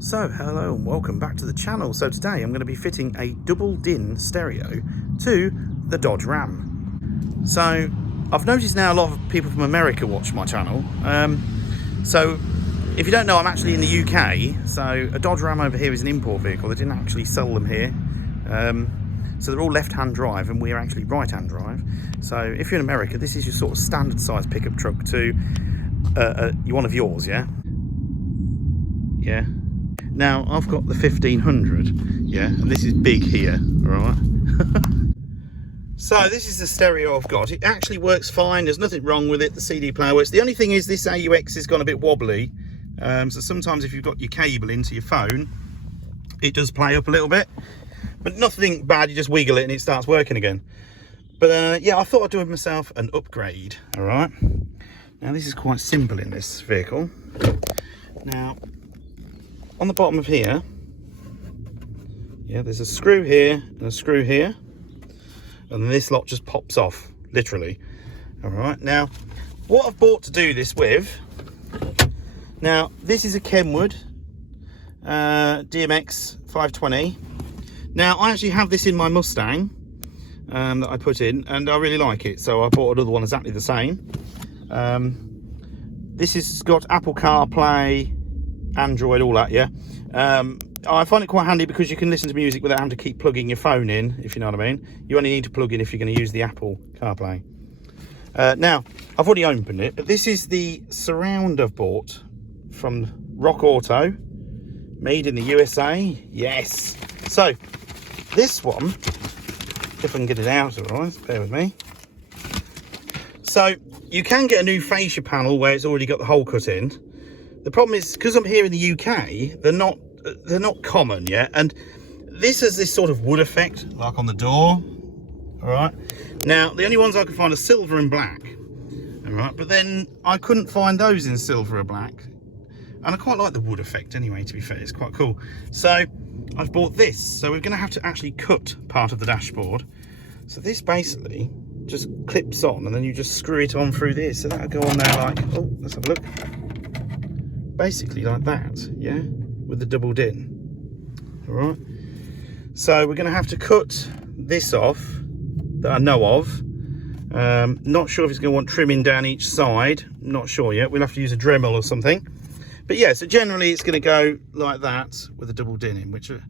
So hello and welcome back to the channel. So today I'm going to be fitting a double din stereo to the Dodge Ram. So I've noticed now a lot of people from America watch my channel. So if you don't know, I'm actually in the UK. So a Dodge Ram over here is an import vehicle. They didn't actually sell them here. So they're all left-hand drive and we're actually right-hand drive. So if you're in America, this is your sort of standard size pickup truck to one of yours, yeah? Yeah. Now I've got the 1500, yeah, and this is big here, all right? So this is the stereo I've got. It actually works fine. There's nothing wrong with it. The CD player works. The only thing is this AUX has gone a bit wobbly. So sometimes if you've got your cable into your phone, it does play up a little bit, but nothing bad. You just wiggle it and it starts working again. But yeah, I thought I'd do myself an upgrade, all right? Now this is quite simple in this vehicle. Now, on the bottom of here, yeah, there's a screw here and a screw here, and this lot just pops off, literally. All right, now, what I've bought to do this with, now, this is a Kenwood DMX 520. Now, I actually have this in my Mustang that I put in, and I really like it, so I bought another one exactly the same. This has got Apple CarPlay, Android, all that, yeah. I find it quite handy because you can listen to music without having to keep plugging your phone in, if you know what I mean. You only need to plug in if you're going to use the Apple CarPlay. Now, I've already opened it, but this is the surround I've bought from Rock Auto, made in the USA. Yes. So, this one, if I can get it out, all right, bear with me. So, you can get a new fascia panel where it's already got the hole cut in. The problem is, because I'm here in the UK, they're not common yet, and this has this sort of wood effect, like on the door. All right. Now, the only ones I could find are silver and black. All right, but then I couldn't find those in silver or black, and I quite like the wood effect anyway. To be fair, it's quite cool. So I've bought this. So we're going to have to actually cut part of the dashboard. So this basically just clips on, and then you just screw it on through this. So that'll go on there like, oh, let's have a look. Basically like that, yeah, with the double din. All right, so we're going to have to cut this off that I know of. Not sure if it's going to want trimming down each side, not sure yet. We'll have to use a Dremel or something, but yeah, so generally it's going to go like that with a double din in, which I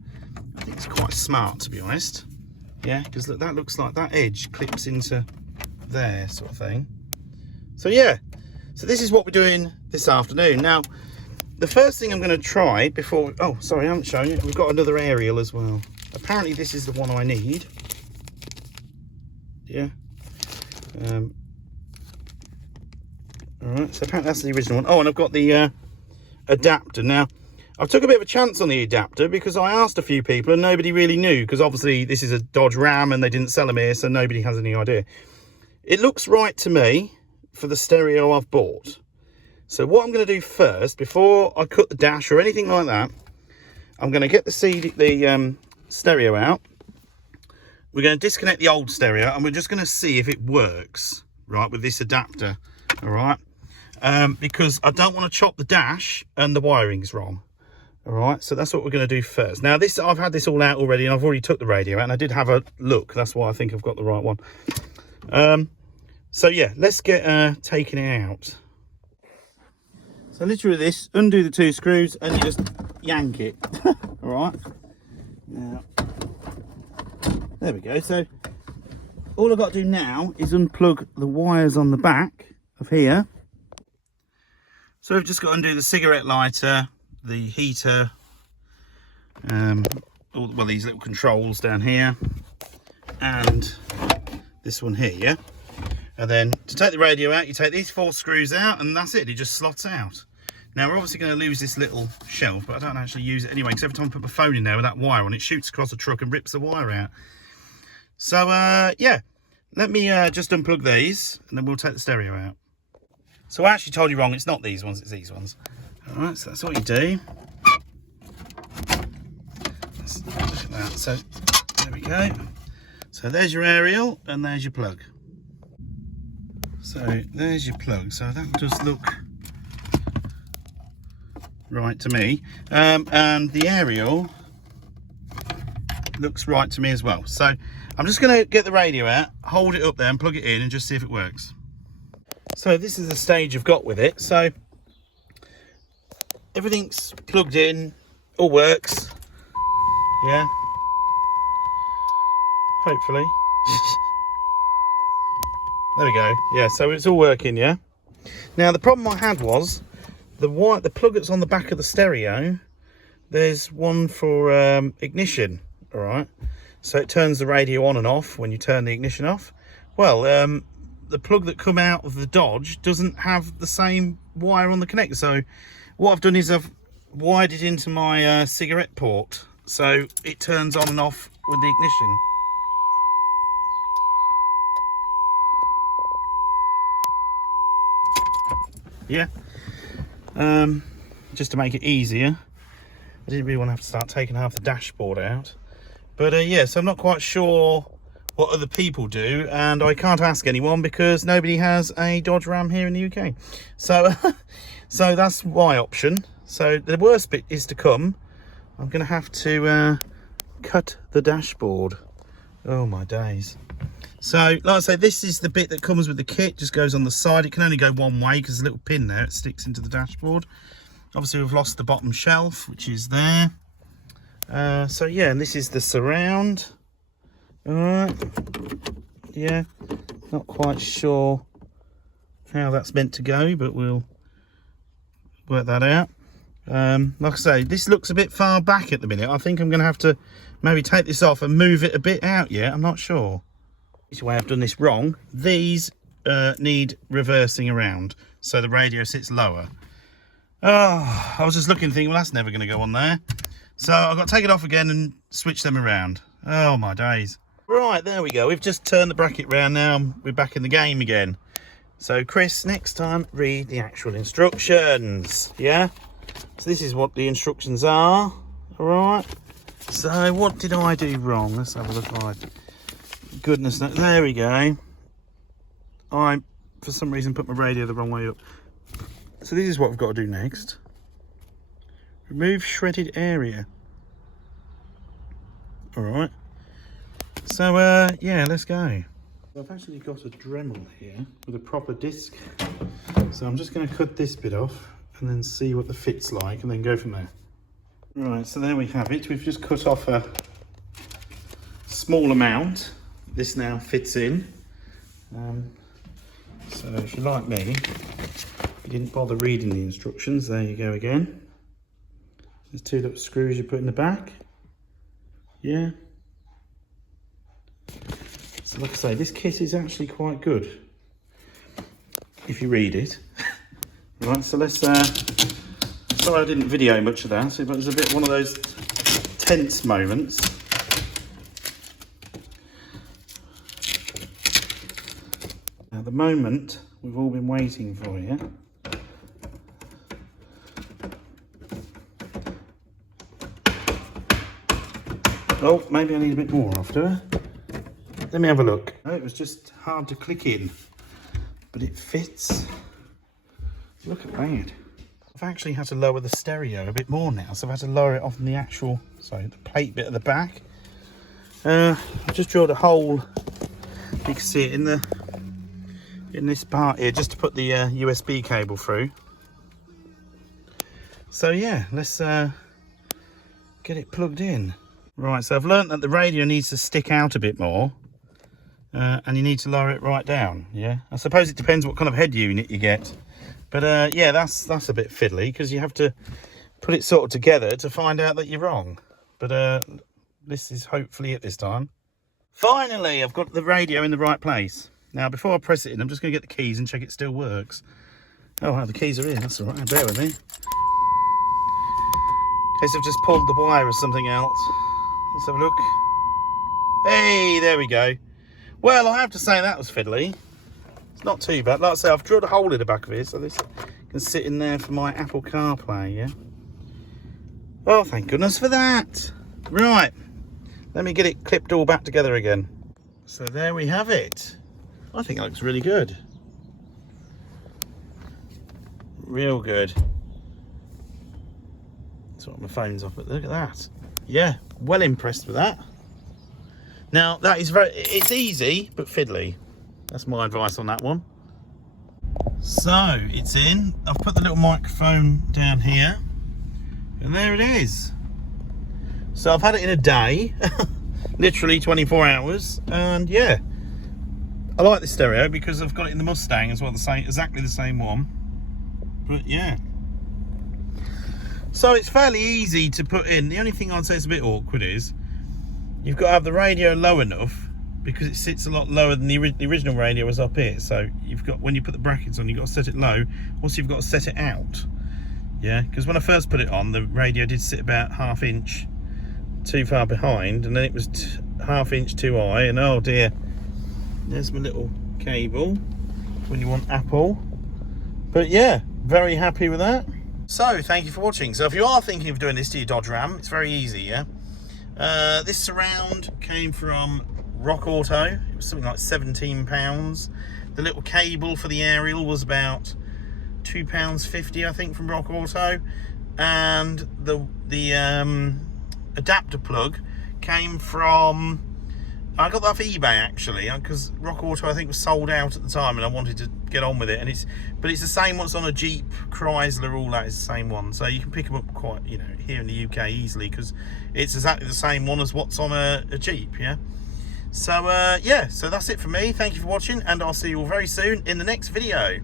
think is quite smart, to be honest. Yeah, because look, that looks like that edge clips into there, sort of thing. So yeah, so this is what we're doing this afternoon. Now, the first thing I'm going to try before... Oh, sorry, I haven't shown you. We've got another aerial as well. Apparently, this is the one I need. Yeah. All right, so apparently that's the original one. Oh, and I've got the adapter. Now, I took a bit of a chance on the adapter because I asked a few people and nobody really knew, because obviously this is a Dodge Ram and they didn't sell them here, so nobody has any idea. It looks right to me for the stereo I've bought. So what I'm going to do first, before I cut the dash or anything like that, I'm going to get the stereo out. We're going to disconnect the old stereo, and we're just going to see if it works, right, with this adapter, all right? Because I don't want to chop the dash and the wiring's wrong, all right? So that's what we're going to do first. Now, this, I've had this all out already, and I've already took the radio out, and I did have a look. That's why I think I've got the right one. So yeah, let's get taking it out. So literally this, undo the two screws and you just yank it. All right. Now, there we go. So all I've got to do now is unplug the wires on the back of here. So we've just got to undo the cigarette lighter, the heater, well, these little controls down here, and this one here, yeah? And then to take the radio out, you take these 4 screws out, and that's it. It just slots out. Now, we're obviously going to lose this little shelf, but I don't actually use it anyway, because every time I put my phone in there with that wire on, it shoots across the truck and rips the wire out. So, yeah, let me just unplug these, and then we'll take the stereo out. So I actually told you wrong. It's not these ones, it's these ones. All right, so that's what you do. Let's look at that. So, there we go. So there's your aerial, and there's your plug. So there's your plug. So that does look right to me, and the aerial looks right to me as well. So I'm just going to get the radio out, hold it up there and plug it in and just see if it works. So this is the stage I've got with it. So everything's plugged in, all works. Yeah, hopefully. There we go. Yeah, so it's all working. Yeah. Now the problem I had was the plug that's on the back of the stereo. There's one for ignition. All right. So it turns the radio on and off when you turn the ignition off. Well, the plug that come out of the Dodge doesn't have the same wire on the connector. So what I've done is I've wired it into my cigarette port, so it turns on and off with the ignition. Yeah, just to make it easier. I didn't really want to have to start taking half the dashboard out, but yeah, so I'm not quite sure what other people do, and I can't ask anyone because nobody has a Dodge Ram here in the UK. So so that's my option. So the worst bit is to come. I'm gonna have to cut the dashboard. Oh my days. So like I say, this is the bit that comes with the kit, just goes on the side. It can only go one way because there's a little pin there, it sticks into the dashboard. Obviously we've lost the bottom shelf, which is there. So yeah, and this is the surround. All right, yeah, not quite sure how that's meant to go, but we'll work that out. Like I say, this looks a bit far back at the minute. I think I'm going to have to maybe take this off and move it a bit out. Yeah, I'm not sure. This way I've done this wrong. These need reversing around, so the radio sits lower. Oh, I was just looking thinking, well, that's never going to go on there. So I've got to take it off again and switch them around. Oh my days. Right, there we go. We've just turned the bracket round now. We're back in the game again. So Chris, next time read the actual instructions. Yeah? So this is what the instructions are. All right. So what did I do wrong? Let's have a look. Right. Goodness, there we go. I, for some reason, put my radio the wrong way up. So this is what we've got to do next. Remove shredded area. All right. So yeah, let's go. I've actually got a Dremel here with a proper disc. So I'm just going to cut this bit off and then see what the fit's like and then go from there. Right, so there we have it. We've just cut off a small amount. This now fits in. So if you're like me, you didn't bother reading the instructions, there you go again. There's two little screws you put in the back. Yeah. So like I say, this kit is actually quite good if you read it. Right, so let's sorry I didn't video much of that, but it was a bit one of those tense moments. At the moment we've all been waiting for you. Oh, maybe I need a bit more after. Let me have a look. Oh, it was just hard to click in, but it fits. Look at that. I've actually had to lower the stereo a bit more now, so I've had to lower it off in the actual, sorry, the plate bit at the back. I've just drilled a hole, you can see it in this part here, just to put the USB cable through. So yeah, let's get it plugged in. Right, so I've learnt that the radio needs to stick out a bit more, and you need to lower it right down. Yeah, I suppose it depends what kind of head unit you get, but yeah, that's a bit fiddly because you have to put it sort of together to find out that you're wrong. But this is hopefully it this time. Finally, I've got the radio in the right place. Now, before I press it in, I'm just going to get the keys and check it still works. Oh, the keys are in. That's all right. Bear with me. In case I've just pulled the wire or something else. Let's have a look. Hey, there we go. Well, I have to say that was fiddly. It's not too bad. Like I say, I've drilled a hole in the back of it, so this can sit in there for my Apple CarPlay, yeah? Oh, thank goodness for that. Right. Let me get it clipped all back together again. So there we have it. I think it looks really good. Real good. Sorry, my phone's off, but look at that. Yeah, well impressed with that. Now, that is it's easy, but fiddly. That's my advice on that one. So, it's in. I've put the little microphone down here. And there it is. So, I've had it in a day. Literally 24 hours. And, yeah. I like this stereo because I've got it in the Mustang as well. Exactly the same one. But, yeah. So it's fairly easy to put in. The only thing I'd say is a bit awkward is you've got to have the radio low enough because it sits a lot lower than the original radio was up here. So you've got, when you put the brackets on, you've got to set it low. Also, you've got to set it out. Yeah, because when I first put it on, the radio did sit about ½ inch too far behind, and then it was ½ inch too high. And oh dear, there's my little cable when you want Apple. But yeah, very happy with that. So, thank you for watching. So, if you are thinking of doing this to your Dodge Ram, it's very easy, yeah? This surround came from Rock Auto. It was something like £17. The little cable for the aerial was about £2.50, I think, from Rock Auto. And the adapter plug came from... I got that off eBay, actually, because Rock Auto, I think, was sold out at the time, and I wanted to get on with it. And but it's the same one that's on a Jeep, Chrysler, all that is the same one. So you can pick them up quite, you know, here in the UK easily, because it's exactly the same one as what's on a Jeep, yeah? So, yeah, so that's it for me. Thank you for watching, and I'll see you all very soon in the next video.